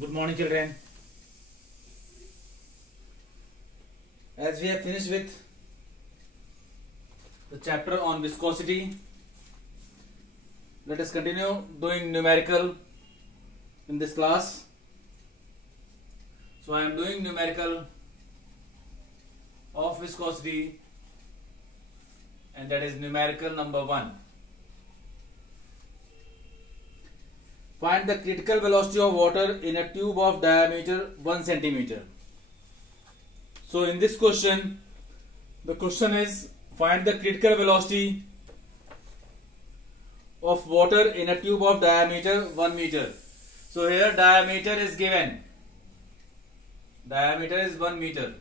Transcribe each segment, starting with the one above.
Good morning, children. As we have finished with the chapter on viscosity, let us continue doing numerical in this class. So I am doing numerical of viscosity, and that is numerical number 1. Find the critical velocity of water in a tube of diameter 1 centimeter. So in this question, the question is find the critical velocity of water in a tube of diameter 1 meter. So here diameter is given. Diameter is 1 meter.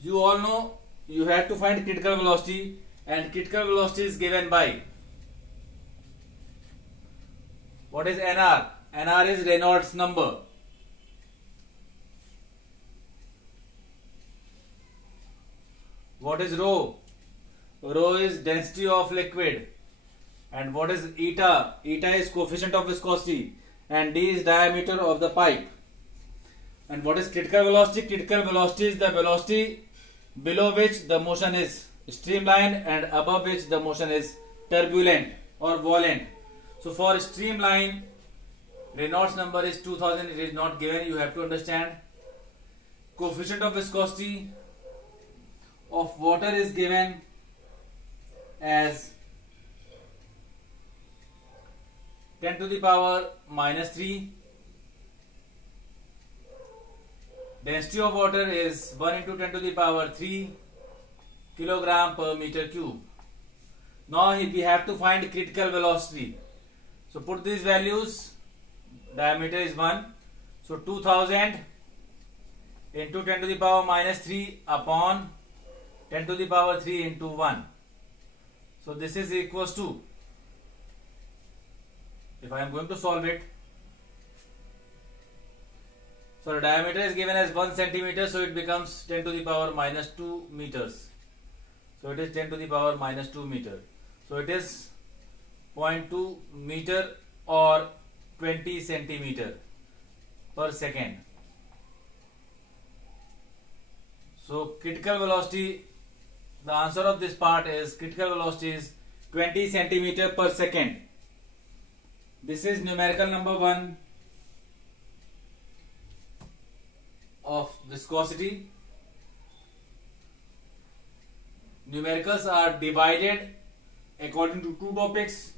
You all know you have to find critical velocity, and critical velocity is given by what is NR? NR is Reynolds number. What is rho? Rho is density of liquid. And what is eta? Eta is coefficient of viscosity. And D is diameter of the pipe. And what is critical velocity? Critical velocity is the velocity below which the motion is streamlined and above which the motion is turbulent or violent. So for streamline, Reynolds number is 2000. It is not given. You have to understand. Coefficient of viscosity of water is given as 10 to the power minus 3. Density of water is 1 into 10 to the power 3 kilogram per meter cube. Now we have to find critical velocity. So put these values. Diameter is 1. So 2000 into 10 to the power minus 3 upon 10 to the power 3 into 1. So this is equals to, if I am going to solve it, so the diameter is given as 1 centimeter, so it becomes 10 to the power minus 2 meters. So it is 10 to the power minus 2 meter. So it is 0.2 meter or 20 centimeter per second. So critical velocity, the answer of this part is critical velocity is 20 centimeter per second. This is numerical number 1 of viscosity. Numericals are divided according to two topics.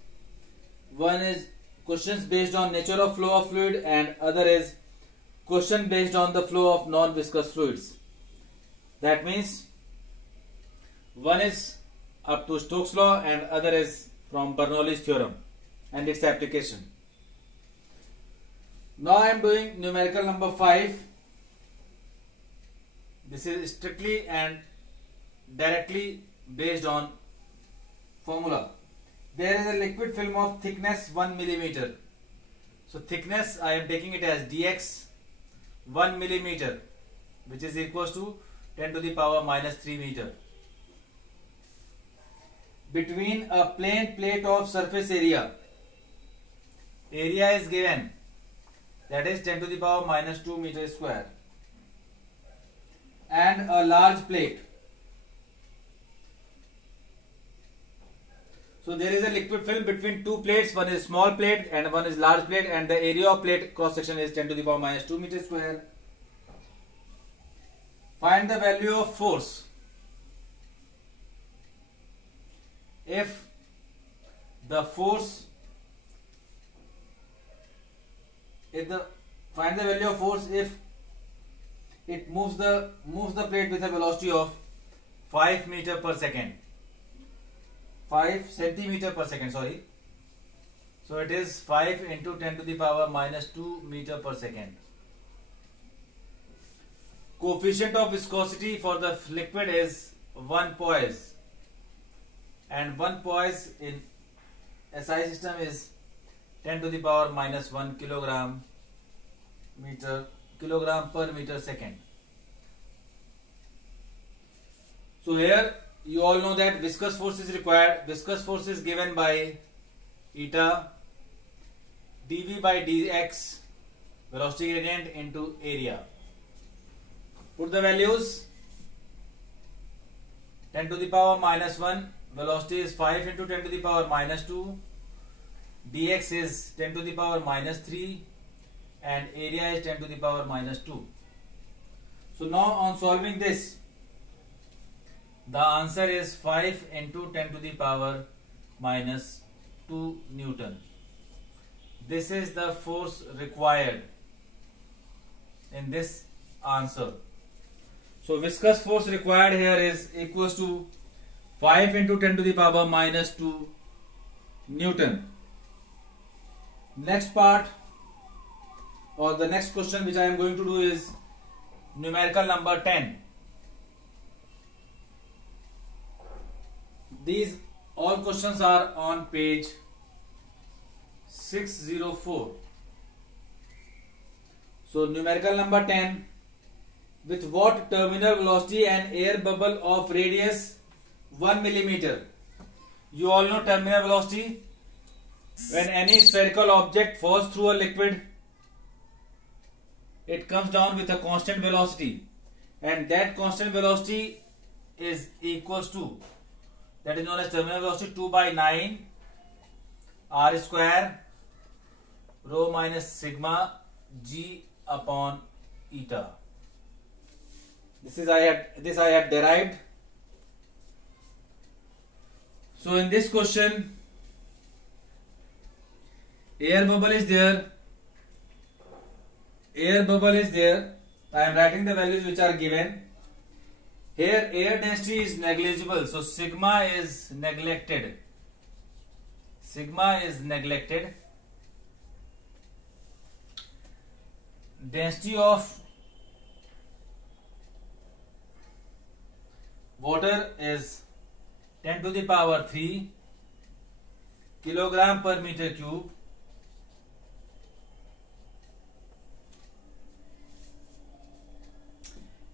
One is questions based on nature of flow of fluid, and other is question based on the flow of non-viscous fluids. That means one is up to Stokes law and other is from Bernoulli's theorem and its application. Now I am doing numerical number 5. This is strictly and directly based on formula. There is a liquid film of thickness 1 millimeter. So thickness, I am taking it as dx 1 millimeter, which is equals to 10 to the power minus 3 meter. Between a plane plate of surface area, area is given, that is 10 to the power minus 2 meter square, and a large plate. So there is a liquid film between two plates. One is small plate and one is large plate, and the area of plate cross section is 10 to the power minus 2 meter square. Find the value of force. If the force, find the value of force if it moves the plate with a velocity of 5 meter per second. 5 centimeter per second, sorry. So it is 5 into 10 to the power minus 2 meter per second. Coefficient of viscosity for the liquid is 1 poise, and 1 poise in SI system is 10 to the power minus 1 kilogram per meter second. So here you all know that viscous force is required. Viscous force is given by eta dv by dx, velocity gradient, into area. Put the values. 10 to the power minus 1, velocity is 5 into 10 to the power minus 2, dx is 10 to the power minus 3, and area is 10 to the power minus 2. So now on solving this, the answer is 5 into 10 to the power minus 2 Newton. This is the force required in this answer. So viscous force required here is equals to 5 into 10 to the power minus 2 Newton. Next part, or the next question which I am going to do is numerical number 10. These all questions are on page 604. So numerical number 10. With what terminal velocity an air bubble of radius 1 millimeter? You all know terminal velocity. When any spherical object falls through a liquid, it comes down with a constant velocity, and that constant velocity is equals to, that is known as terminal velocity, 2 by 9 r square rho minus sigma g upon eta. This I have derived. So in this question, air bubble is there. Air bubble is there. I am writing the values which are given. Here air density is negligible, so sigma is neglected. Sigma is neglected. Density of water is 10 to the power 3 kilogram per meter cube.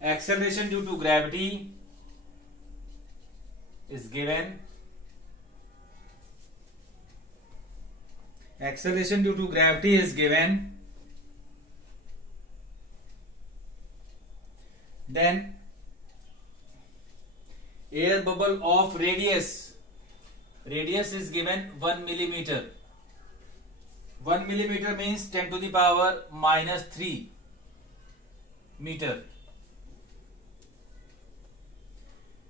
Acceleration due to gravity is given. Acceleration due to gravity is given. Then air bubble of radius is given 1 millimeter. 1 millimeter means 10 to the power minus 3 meter.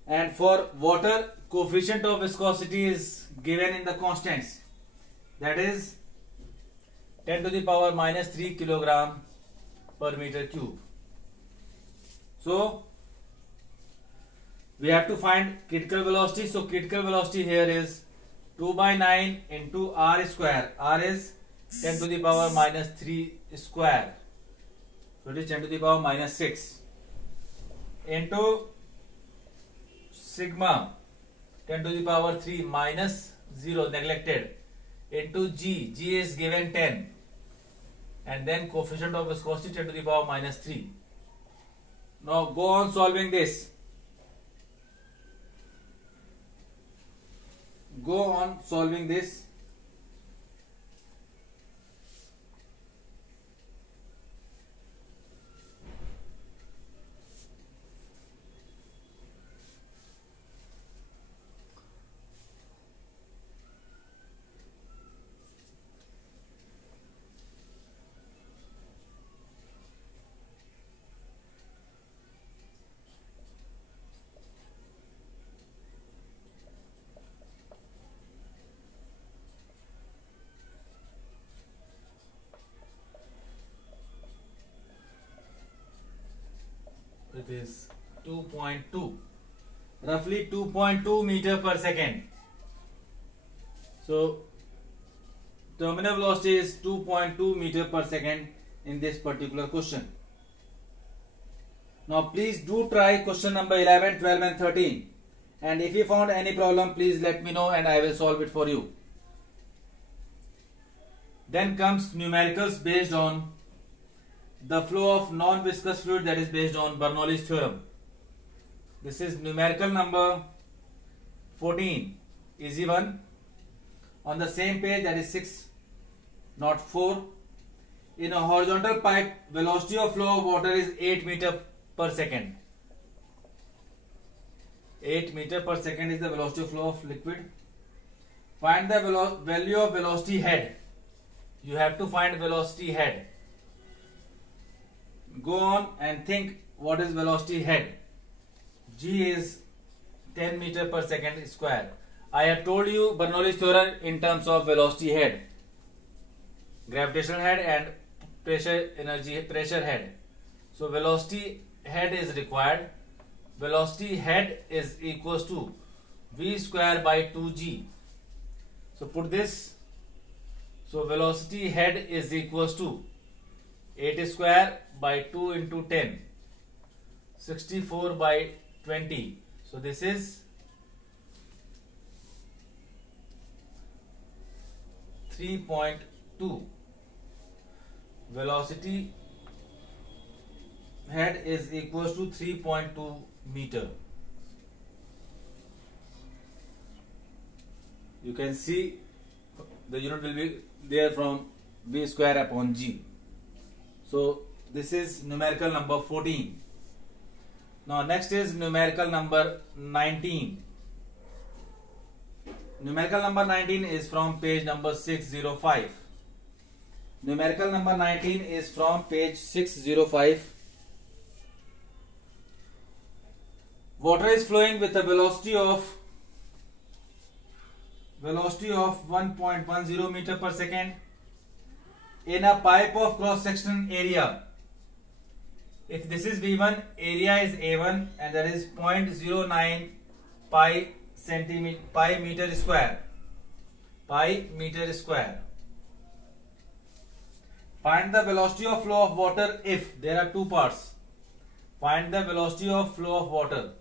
And for water, coefficient of viscosity is given in the constants, that is 10 to the power minus 3 kilogram per meter cube. So we have to find critical velocity. So critical velocity here is 2 by 9 into r square. R is 10 to the power minus 3 square. So it is 10 to the power minus 6 into sigma 10 to the power 3 minus 0 neglected into g. G is given 10, and then coefficient of viscosity 10 to the power minus 3. Now go on solving this. Go on solving this. It is 2.2, roughly 2.2 meter per second. So terminal velocity is 2.2 meter per second in this particular question. Now please do try question number 11, 12 and 13, and if you found any problem, please let me know and I will solve it for you. Then comes numericals based on the flow of non-viscous fluid, that is based on Bernoulli's theorem. This is numerical number 14, easy one. On the same page, that is not 4. In a horizontal pipe, velocity of flow of water is 8 meter per second. 8 meter per second is the velocity of flow of liquid. Find the value of velocity head. You have to find velocity head. Go on and think what is velocity head. G is 10 meter per second square. I have told you Bernoulli's theorem in terms of velocity head, gravitational head and pressure head. So velocity head is required. Velocity head is equals to v square by 2g. So put this. So velocity head is equals to 8 square by 2 into 10, 64 by 20. So this is 3.2. Velocity head is equals to 3.2 meter. You can see the unit will be there from v square upon g. So this is numerical number 14. Now next is numerical number 19. Numerical number 19 is from page number 605. Numerical number 19 is from page 605. Water is flowing with a velocity of 1.10 meter per second in a pipe of cross section area. If this is V1, area is A1 and that is 0.09 pi meter square. Find the velocity of flow of water if there are two parts. Find the velocity of flow of water.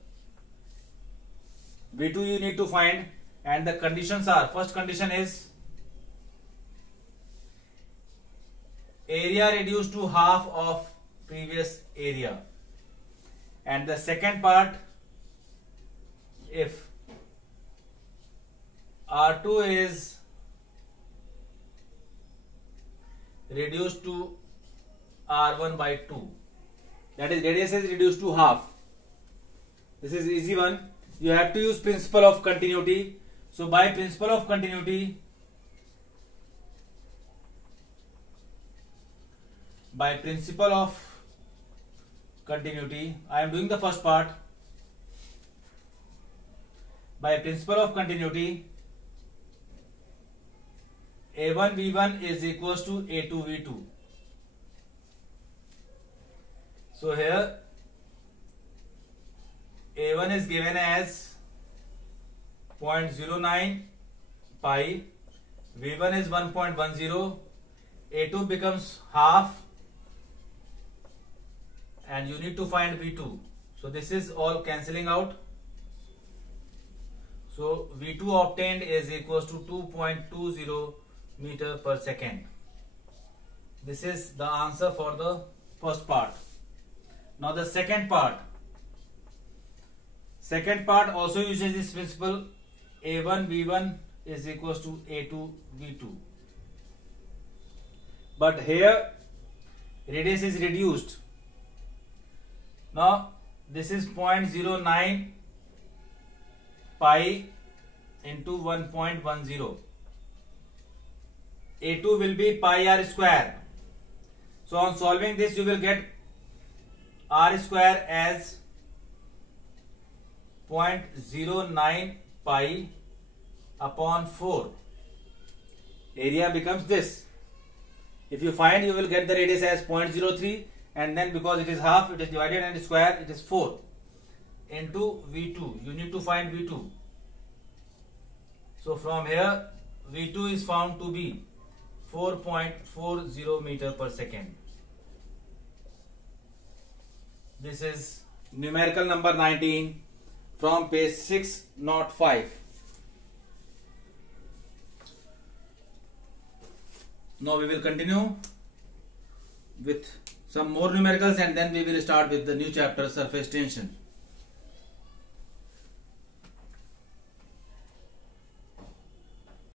V2 you need to find, and the conditions are, first condition is area reduced to half of previous area, and the second part, if R2 is reduced to R1 by 2, that is radius is reduced to half. This is easy one. You have to use principle of continuity. So by principle of continuity, I am doing the first part. By principle of continuity, A1 V1 is equals to A2 V2. So here A1 is given as 0.09 pi, V1 is 1.10, A2 becomes half, and you need to find V2. So this is all cancelling out. So V2 obtained is equals to 2.20 meter per second. This is the answer for the first part. Now the second part. Second part also uses this principle. A1 V1 is equals to A2 V2. But here radius is reduced. Now this is 0.09 pi into 1.10. A2 will be pi r square. So on solving this you will get r square as 0.09 pi upon 4. Area becomes this. If you find, you will get the radius as 0.03, and then because it is half, it is divided and square, it is 4 into V2. You need to find V2. So from here V2 is found to be 4.40 meter per second. This is numerical number 19 from page 605. Now we will continue with some more numericals, and then we will start with the new chapter, surface tension.